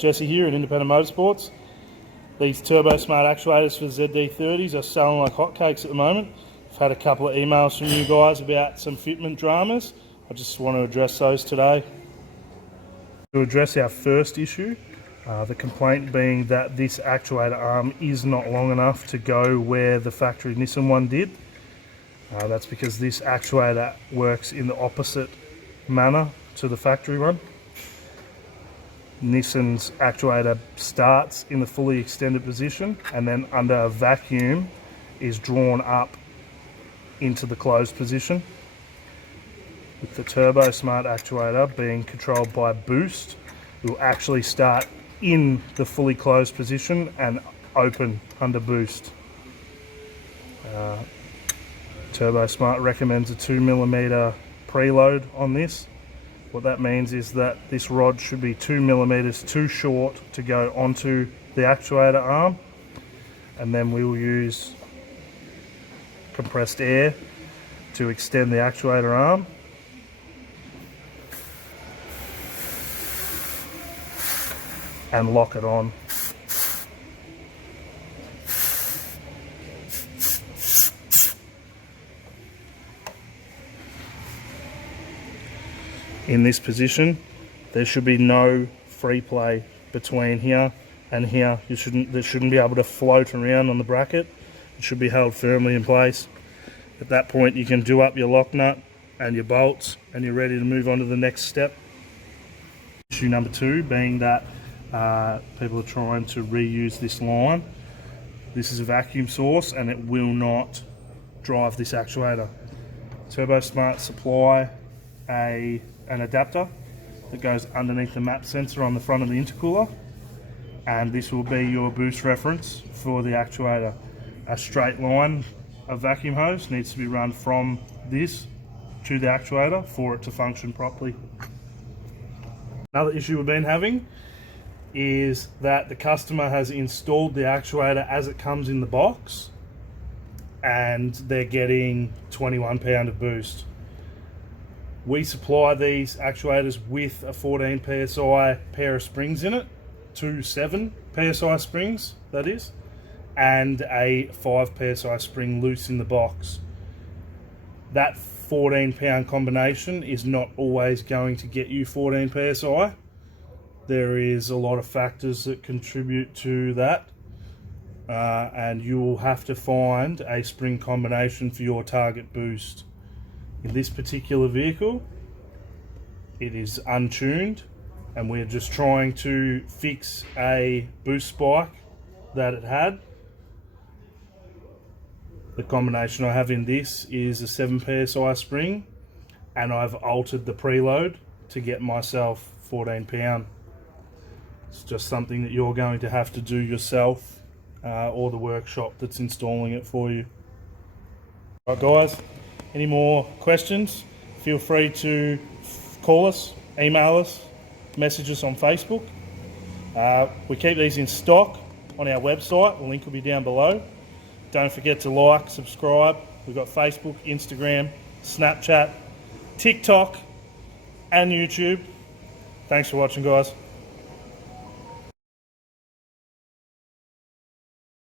Jesse here at Independent Motorsports. These Turbosmart Actuators for ZD30s are selling like hotcakes at the moment. I've had a couple of emails from you guys about some fitment dramas. I just want to address those today. To address our first issue, the complaint being that this actuator arm is not long enough to go where the factory Nissan one did. That's because this actuator works in the opposite manner to the factory one. Nissan's actuator starts in the fully extended position and then under a vacuum is drawn up into the closed position. With the Turbosmart actuator being controlled by boost, it will actually start in the fully closed position and open under boost. Turbosmart recommends a 2mm preload on this. What that means is that this rod should be 2mm too short to go onto the actuator arm, and then we will use compressed air to extend the actuator arm. And lock it on. In this position, there should be no free play between here and here. There shouldn't be able to float around on the bracket. It should be held firmly in place. At that point, you can do up your lock nut and your bolts, and you're ready to move on to the next step. Issue number 2 being that people are trying to reuse this line. This is a vacuum source and it will not drive this actuator. Turbosmart supply an adapter that goes underneath the map sensor on the front of the intercooler, and this will be your boost reference for the actuator. A straight line of vacuum hose needs to be run from this to the actuator for it to function properly. Another issue we've been having is that the customer has installed the actuator as it comes in the box and they're getting 21 pound of boost. We supply these actuators with a 14 psi pair of springs in it, 2 7 psi springs that is, and a 5 psi spring loose in the box. That 14 pound combination is not always going to get you 14 psi. There is a lot of factors that contribute to that, and you will have to find a spring combination for your target boost. In this particular vehicle, it is untuned, and we're just trying to fix a boost spike that it had. The combination I have in this is a 7 psi spring, and I've altered the preload to get myself 14 pound. It's just something that you're going to have to do yourself, or the workshop that's installing it for you. Right guys, any more questions? Feel free to call us, email us, message us on Facebook. We keep these in stock on our website. The link will be down below. Don't forget to like, subscribe. We've got Facebook, Instagram, Snapchat, TikTok, and YouTube. Thanks for watching, guys.